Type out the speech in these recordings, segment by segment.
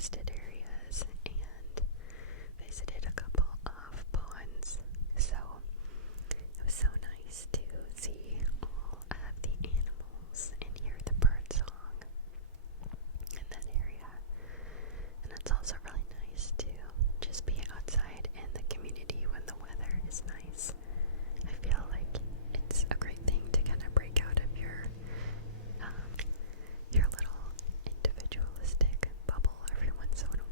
forested areas and visited a couple of ponds. So it was so nice to see all of the animals and hear the bird song in that area. And it's also really nice to just be outside in the community when the weather is nice. I feel like it's a great thing to kind of break out of your little individualistic bubble every once in a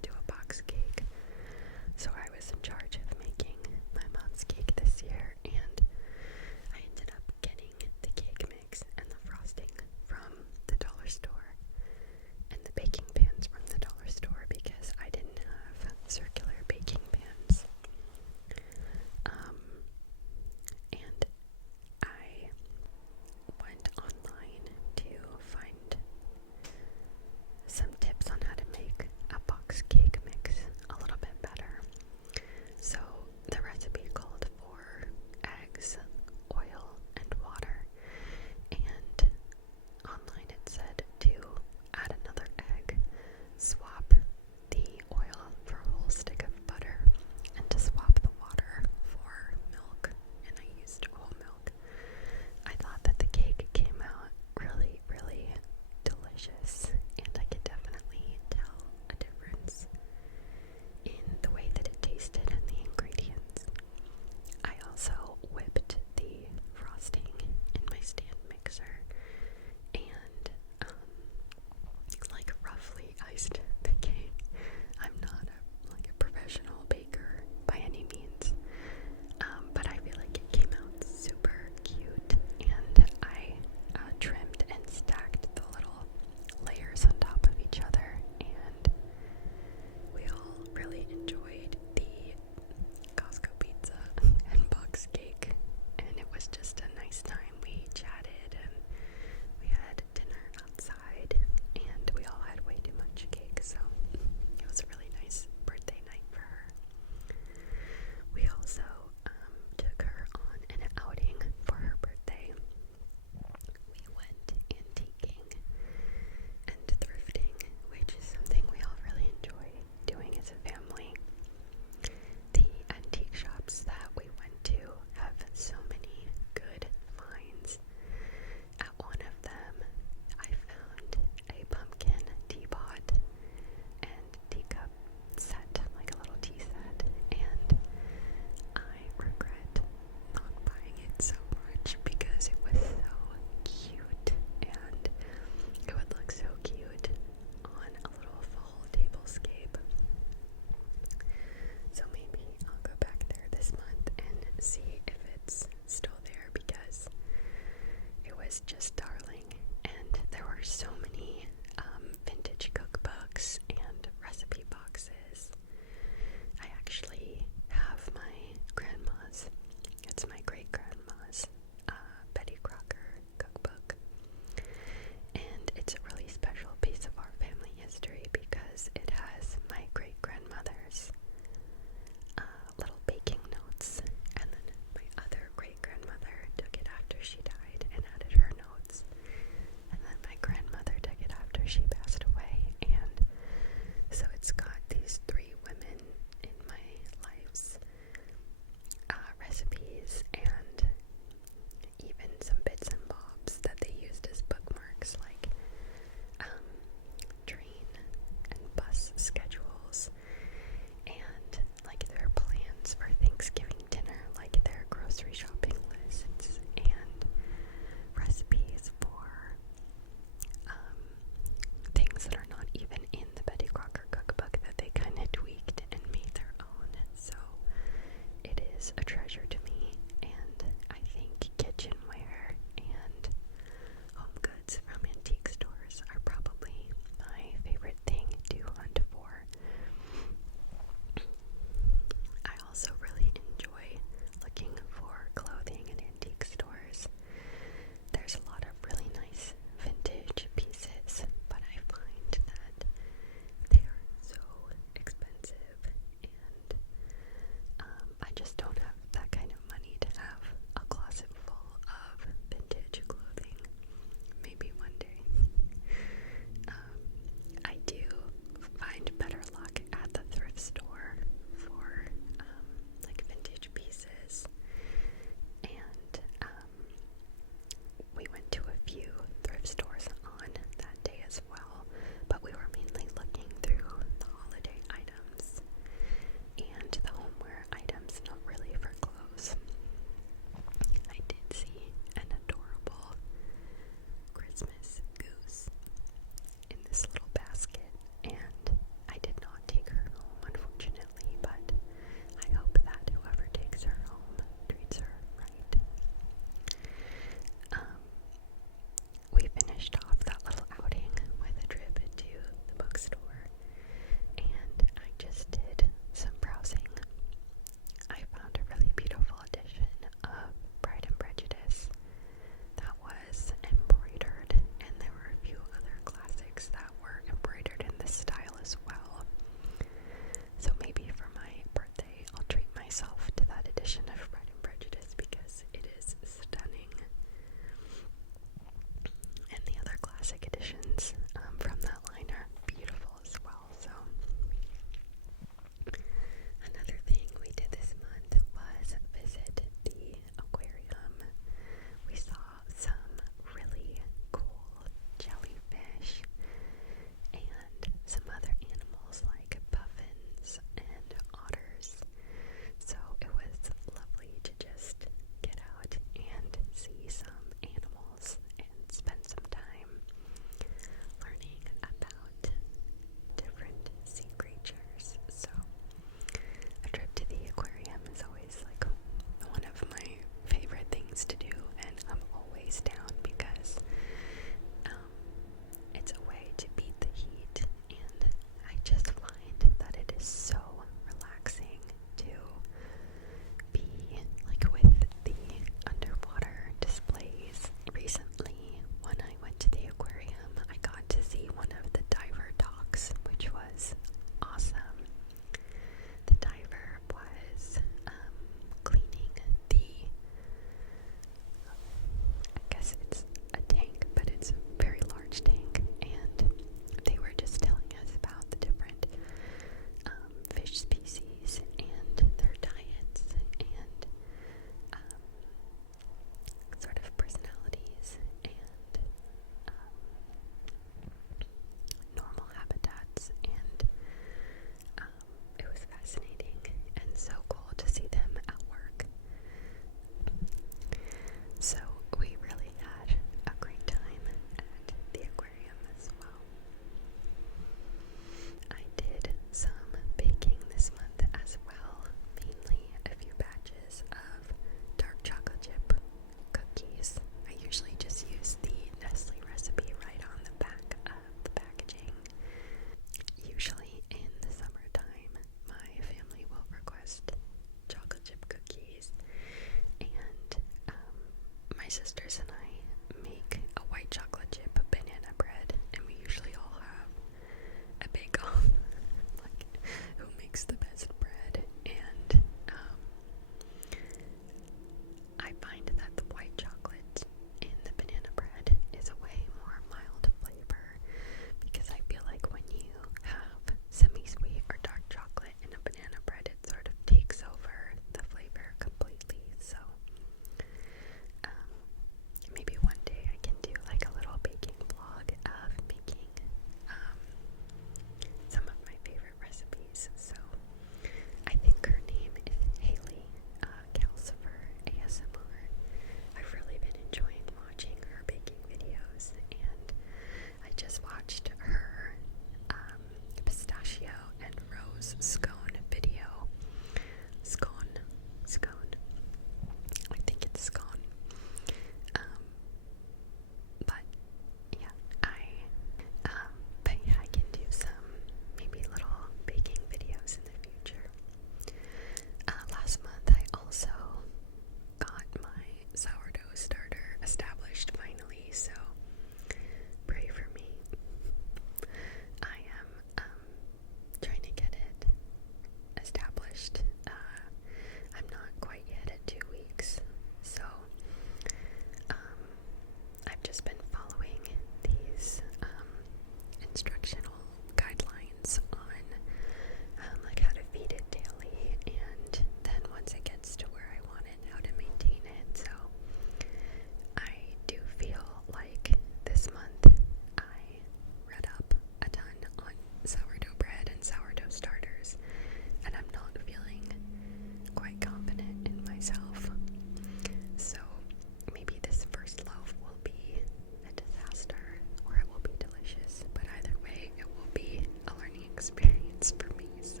experience for me. So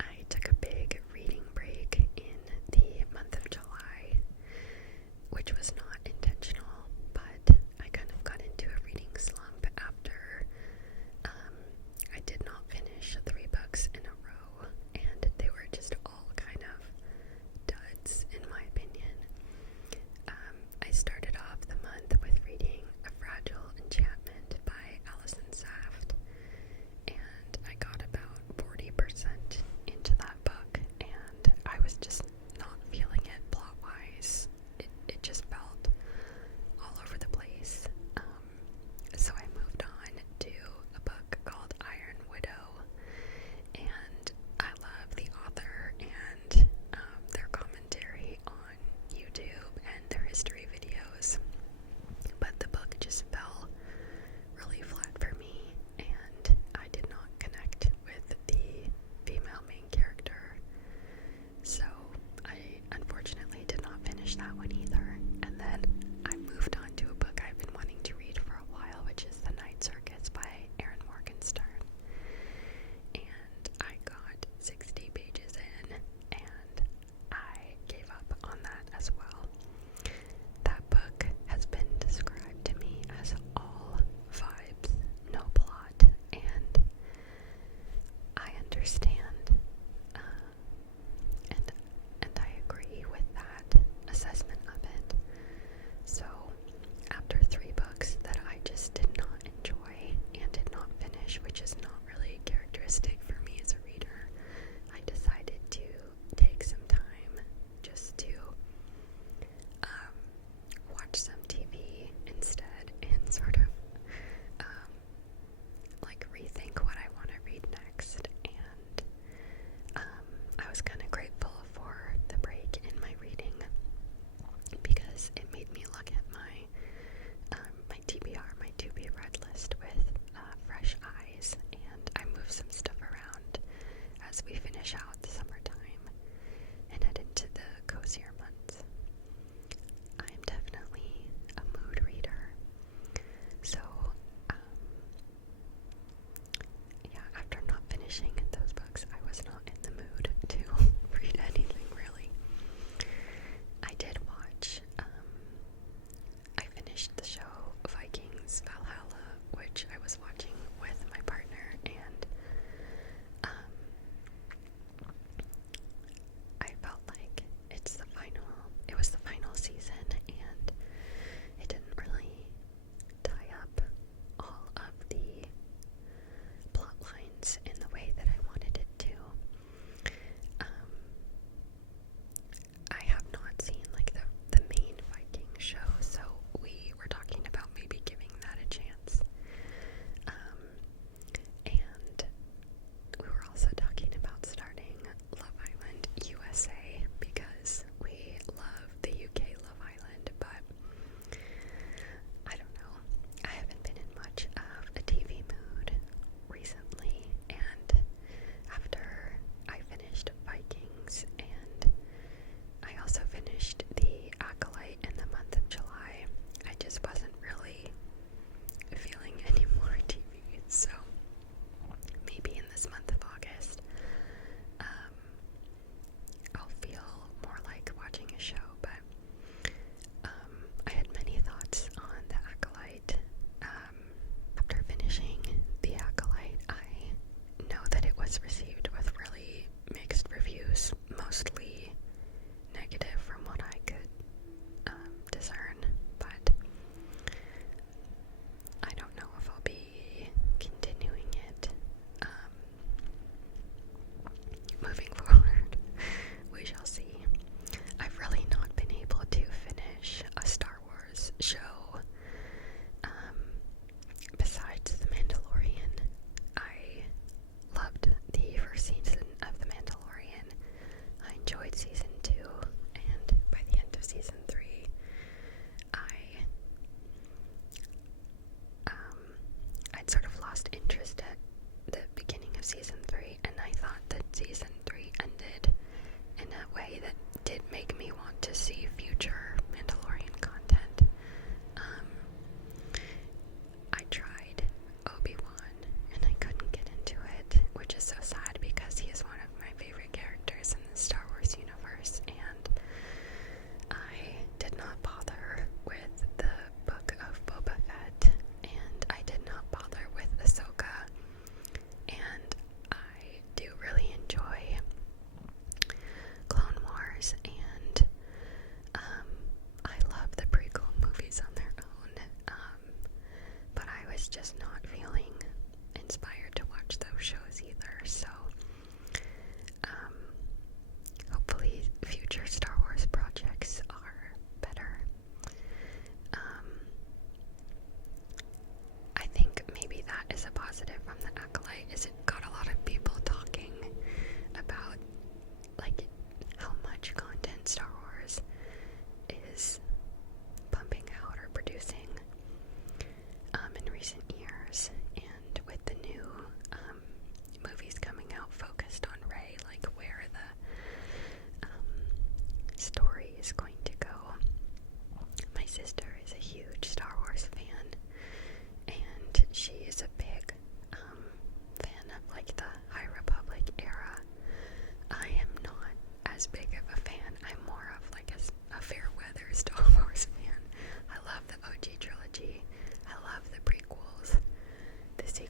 I took a big reading break in the month of July, which was not intentional, but I kind of got into a reading slump after I did not finish 3 books in a row, and they were just all kind of duds in my opinion. I started off the month with reading A Fragile Enchantment by Alison Saft, and I got about 40% into that book, and I was just not feeling it plot-wise. It just felt all over the place. So I moved on to a book called Iron Widow, and I love the author and their commentary on YouTube and their history videos, but the book just fell really flat for me, and I did not connect with the female main character, so I unfortunately did not finish that one either. And then I moved on to a book I've been wanting to read for a while, which is The Night Circus by Erin Morgenstern, and I got 60 pages in, and I gave up on that as well. That book has been described to me as all vibes, no plot, and I understand, and I agree with that assessment of it. So after 3 books that I just did not enjoy and did not finish, which is not really characteristic for me as a reader, I decided to take some time just to watch some TV instead and sort of like rethink what I want to read next. And I was kind of grateful for the break in my reading because it made me look at my TBR, my to be read list with fresh eyes,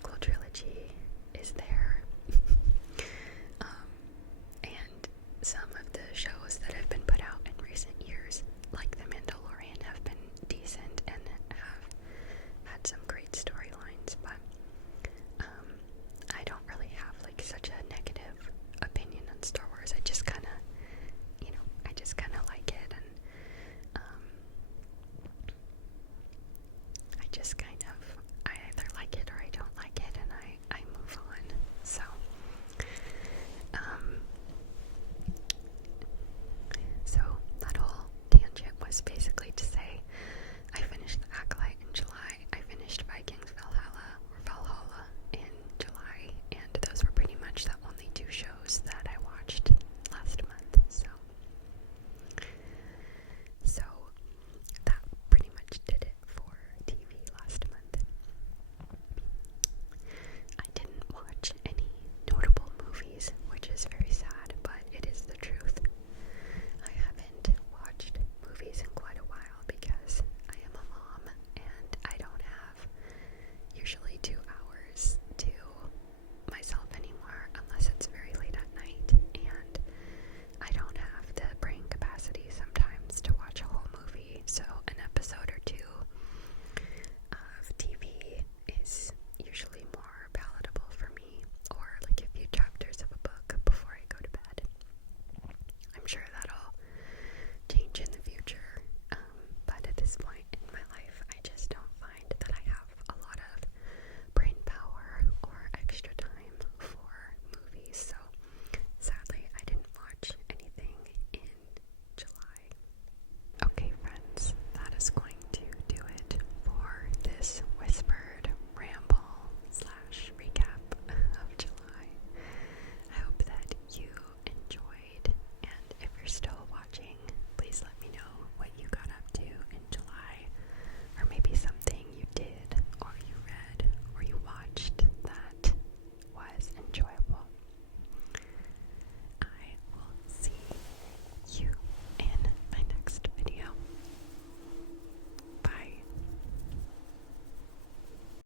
prequel trilogy